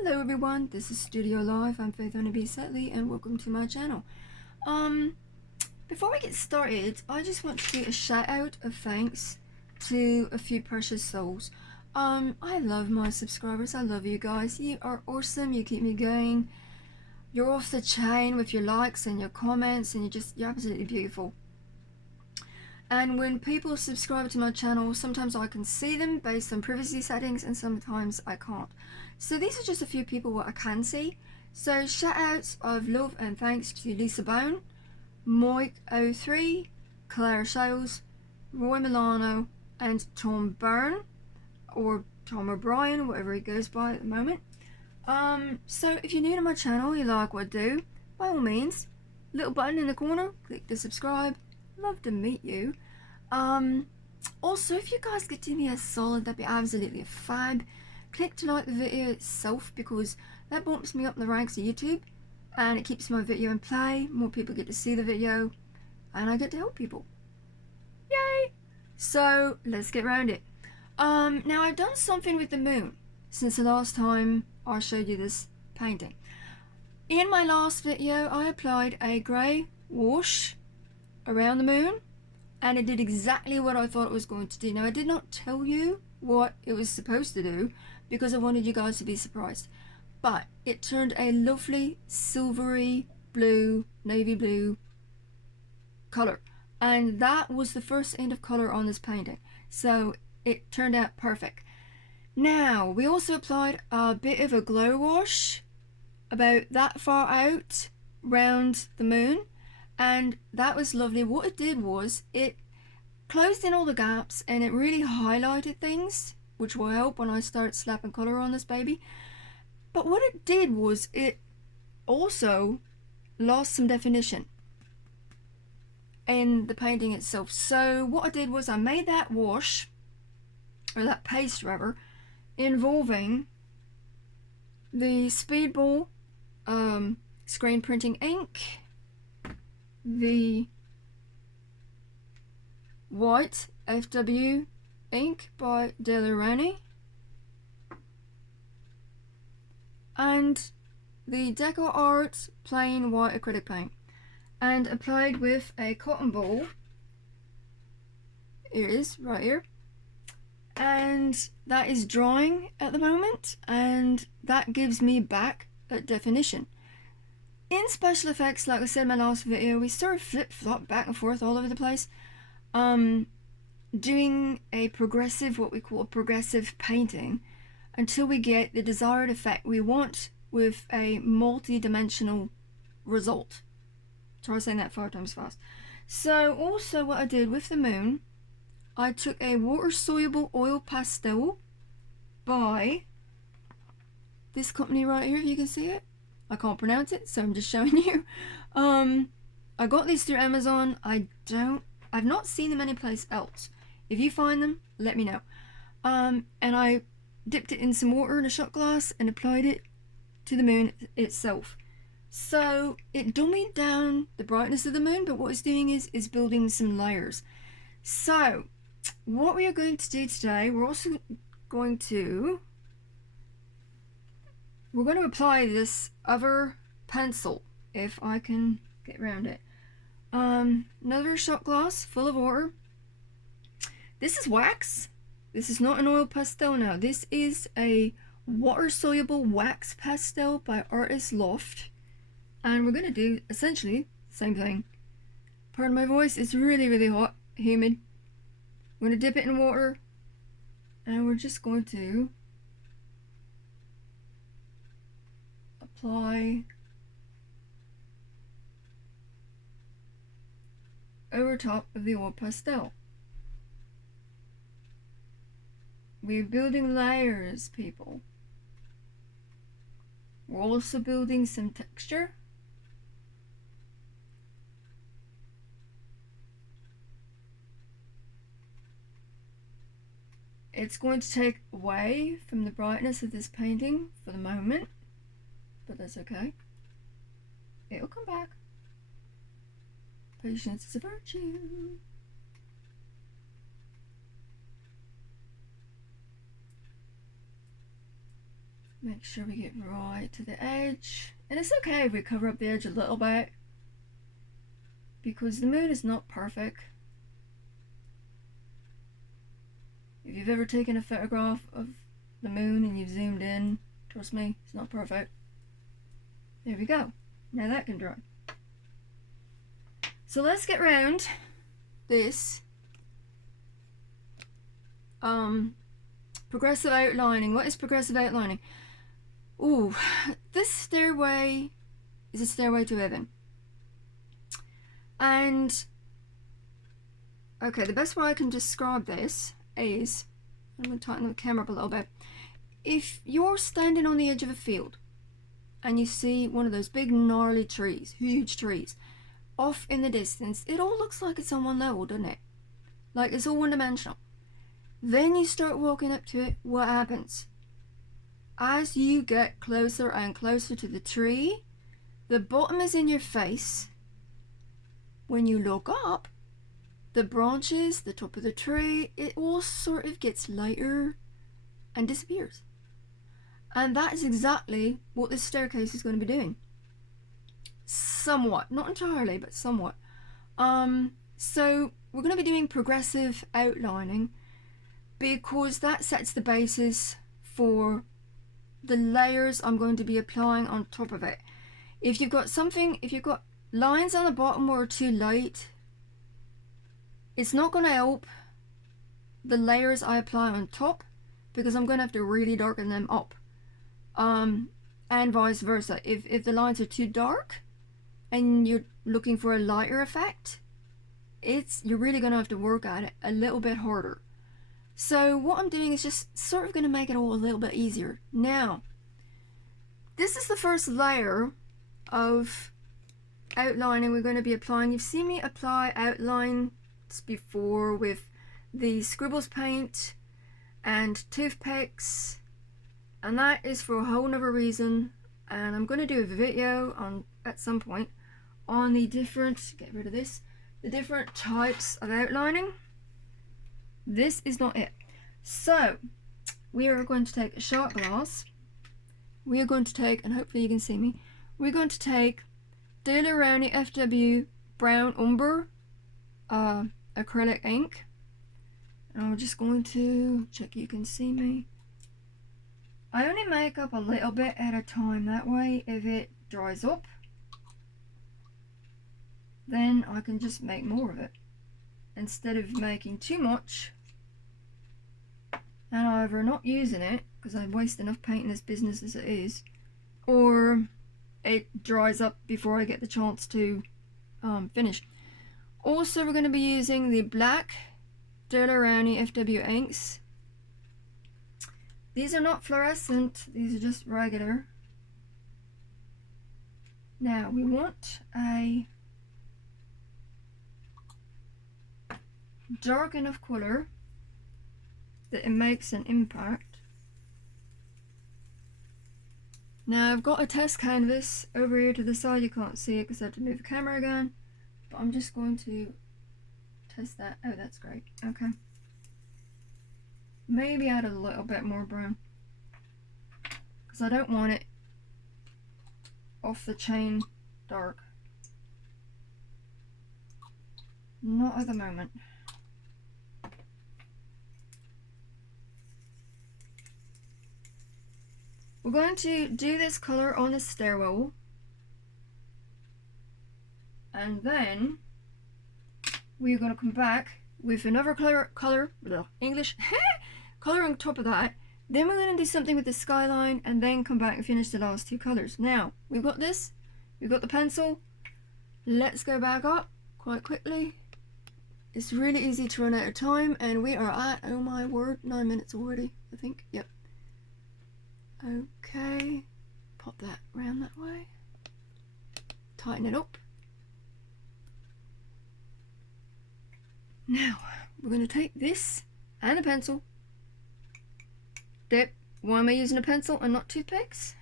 Hello everyone, this is Studio Life. I'm Faith Honeybee Setley and welcome to my channel. Before we get started, I just want to do a shout out of thanks to a few precious souls. I love my subscribers. I love you guys. You are awesome. You keep me going. You're off the chain with your likes and your comments, and you're absolutely beautiful. And when people subscribe to my channel, sometimes I can see them based on privacy settings and sometimes I can't. So these are just a few people what I can see. So shout outs of love and thanks to Lisa Bone, Moik03, Claire Shales, Roy Milano and Tom Byrne, or Tom O'Brien, whatever he goes by at the moment. So if you're new to my channel, you like what I do, by all means, little button in the corner, click to subscribe. Love to meet you. Also, if you guys could do me a solid, that'd be absolutely fab. Click to like the video itself, because that bumps me up in the ranks of YouTube and it keeps my video in play. More people get to see the video and I get to help people. Yay! So let's get around it. Now I've done something with the moon since the last time I showed you this painting. In my last video I applied a grey wash around the moon and it did exactly what I thought it was going to do. Now I did not tell you what it was supposed to do because I wanted you guys to be surprised, but it turned a lovely silvery blue, navy blue color, and that was the first end of color on this painting, so it turned out perfect. Now we also applied a bit of a glow wash about that far out round the moon, and that was lovely. What it did was it closed in all the gaps and it really highlighted things, which will help when I start slapping color on this baby. But what it did was it also lost some definition in the painting itself. So what I did was I made that wash, or that paste rather, involving the Speedball screen printing ink, the white FW ink by Delarani, and the Deco Art plain white acrylic paint, and applied with a cotton ball. Here it is, right here, and that is drying at the moment, and that gives me back a definition. In special effects, like I said in my last video, we sort of flip-flop back and forth all over the place, doing a progressive, what we call a progressive painting, until we get the desired effect we want with a multi-dimensional result. Try saying that 5 times fast. So also what I did with the moon, I took a water-soluble oil pastel by this company right here, if you can see it. I can't pronounce it, so I'm just showing you. I got these through Amazon. I've not seen them anyplace else. If you find them, let me know. And I dipped it in some water in a shot glass and applied it to the moon itself. So it dummied down the brightness of the moon, but what it's doing is building some layers. So what we are going to do today, we're going to apply this other pencil, if I can get around it. Another shot glass full of water. This is wax. This is not an oil pastel now. This is a water-soluble wax pastel by Artist Loft. And we're going to do essentially the same thing. Pardon my voice, it's really, really hot, humid. I'm going to dip it in water. And we're just going to apply over top of the oil pastel. We're building layers, people. We're also building some texture. It's going to take away from the brightness of this painting for the moment, but that's okay. It'll come back. Patience is a virtue. Make sure we get right to the edge. And it's okay if we cover up the edge a little bit, because the moon is not perfect. If you've ever taken a photograph of the moon and you've zoomed in, trust me, it's not perfect. There we go. Now that can dry. So let's get round this progressive outlining. What is progressive outlining? Ooh, this stairway is a stairway to heaven. And okay, the best way I can describe this is, I'm going to tighten the camera up a little bit. If you're standing on the edge of a field and you see one of those big gnarly trees, huge trees, off in the distance, it all looks like it's on one level, doesn't it? Like it's all one-dimensional. Then you start walking up to it, what happens? As you get closer and closer to the tree, the bottom is in your face. When you look up, the branches, the top of the tree, it all sort of gets lighter and disappears. And that is exactly what this staircase is going to be doing. Somewhat, not entirely, but somewhat. So we're going to be doing progressive outlining because that sets the basis for the layers I'm going to be applying on top of it. If you've got lines on the bottom or too light, it's not going to help the layers I apply on top, because I'm going to have to really darken them up. And vice versa. If the lines are too dark and you're looking for a lighter effect, you're really going to have to work at it a little bit harder. So what I'm doing is just sort of going to make it all a little bit easier. Now, this is the first layer of outlining we're going to be applying. You've seen me apply outlines before with the scribbles paint and toothpicks, and that is for a whole nother reason, and I'm going to do a video at some point on the different, get rid of this, the different types of outlining. This is not it. So we are going to take a shot glass. We are going to take, and hopefully you can see me, we're going to take Daler Rowney FW Brown Umber acrylic ink, and I'm just going to check you can see me. I only make up a little bit at a time, that way if it dries up then I can just make more of it instead of making too much and either not using it because I waste enough paint in this business as it is, or it dries up before I get the chance to finish. Also, we're going to be using the black Daler Rowney FW inks. These are not fluorescent, these are just regular. Now we want a dark enough colour that it makes an impact. Now I've got a test canvas over here to the side, you can't see it because I have to move the camera again, but I'm just going to test that. Oh, that's great. Okay, maybe add a little bit more brown because I don't want it off the chain dark. Not at the moment. We're going to do this colour on the stairwell, and then we're going to come back with another colour English colour on top of that. Then we're going to do something with the skyline and then come back and finish the last two colours. Now we've got this, we've got the pencil. Let's go back up quite quickly. It's really easy to run out of time, and we are at, oh my word, 9 minutes already, I think. Yep. Okay, pop that round that way, tighten it up. Now we're going to take this and a pencil dip. Why am I using a pencil and not toothpicks?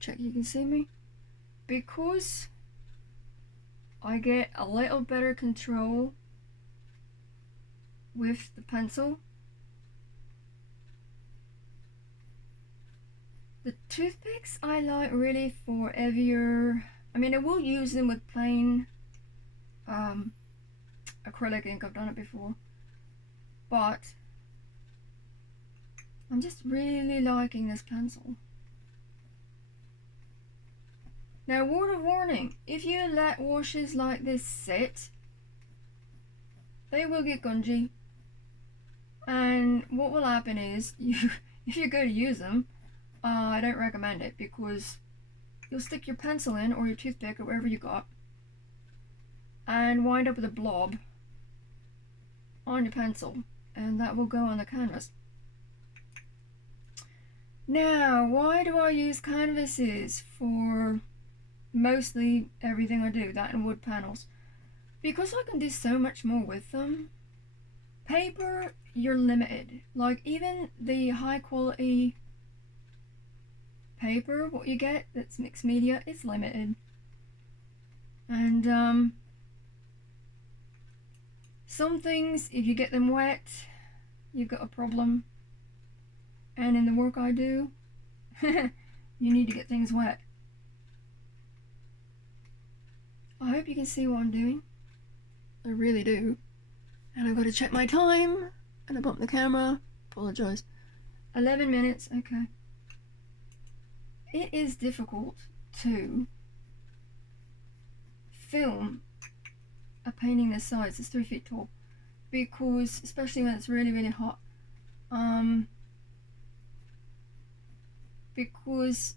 Check you can see me. Because I get a little better control with the pencil. The toothpicks I like really for heavier, I mean I will use them with plain acrylic ink, I've done it before, but I'm just really liking this pencil. Now, word of warning, if you let washes like this sit, they will get gungy, and what will happen is, if you go to use them, I don't recommend it, because you'll stick your pencil in, or your toothpick, or wherever you got, and wind up with a blob on your pencil, and that will go on the canvas. Now, why do I use canvases for mostly everything I do, that and wood panels? Because I can do so much more with them. Paper, you're limited. Like, even the high quality paper, what you get that's mixed media, it's limited. And some things, if you get them wet, you've got a problem. And in the work I do, you need to get things wet. I hope you can see what I'm doing. I really do. And I've got to check my time. And I bumped the camera. Apologise. 11 minutes. Okay. It is difficult to film a painting this size. It's 3 feet tall. Because, especially when it's really, really hot. Because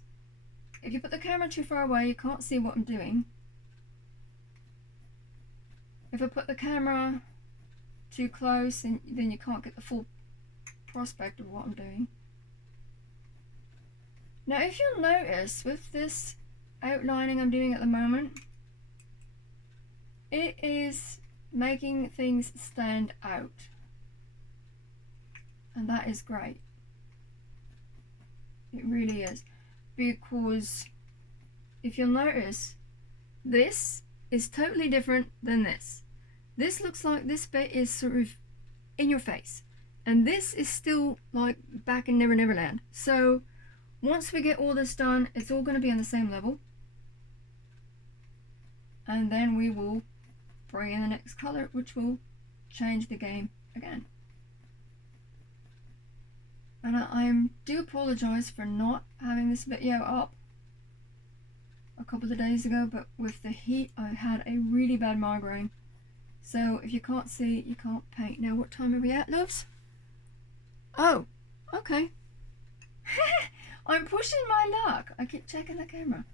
if you put the camera too far away, you can't see what I'm doing. If I put the camera too close, then you can't get the full prospect of what I'm doing. Now, if you'll notice, with this outlining I'm doing at the moment, it is making things stand out. And that is great. It really is. Because if you'll notice, this is totally different than this. This looks like this bit is sort of in your face. And this is still like back in Never Never Land. So once we get all this done, it's all going to be on the same level. And then we will bring in the next color, which will change the game again. And I do apologise for not having this video up a couple of days ago, but with the heat I had a really bad migraine. So if you can't see, you can't paint. Now, what time are we at, loves? Oh, okay. I'm pushing my luck. I keep checking the camera.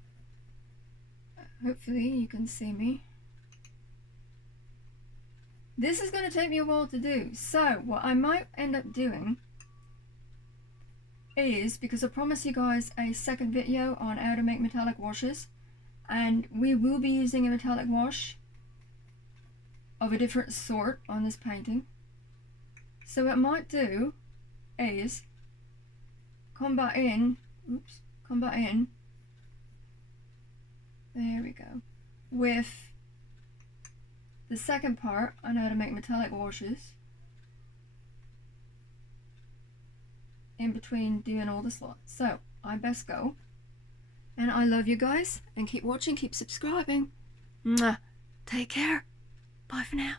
Hopefully you can see me. This is going to take me a while to do. So what I might end up doing is, because I promised you guys a second video on how to make metallic washes, and we will be using a metallic wash of a different sort on this painting. So what I might do is come back in, there we go, with the second part on how to make metallic washes in between doing all the slots. So I best go, and I love you guys, and keep watching, keep subscribing. Mwah. Take care. Bye for now.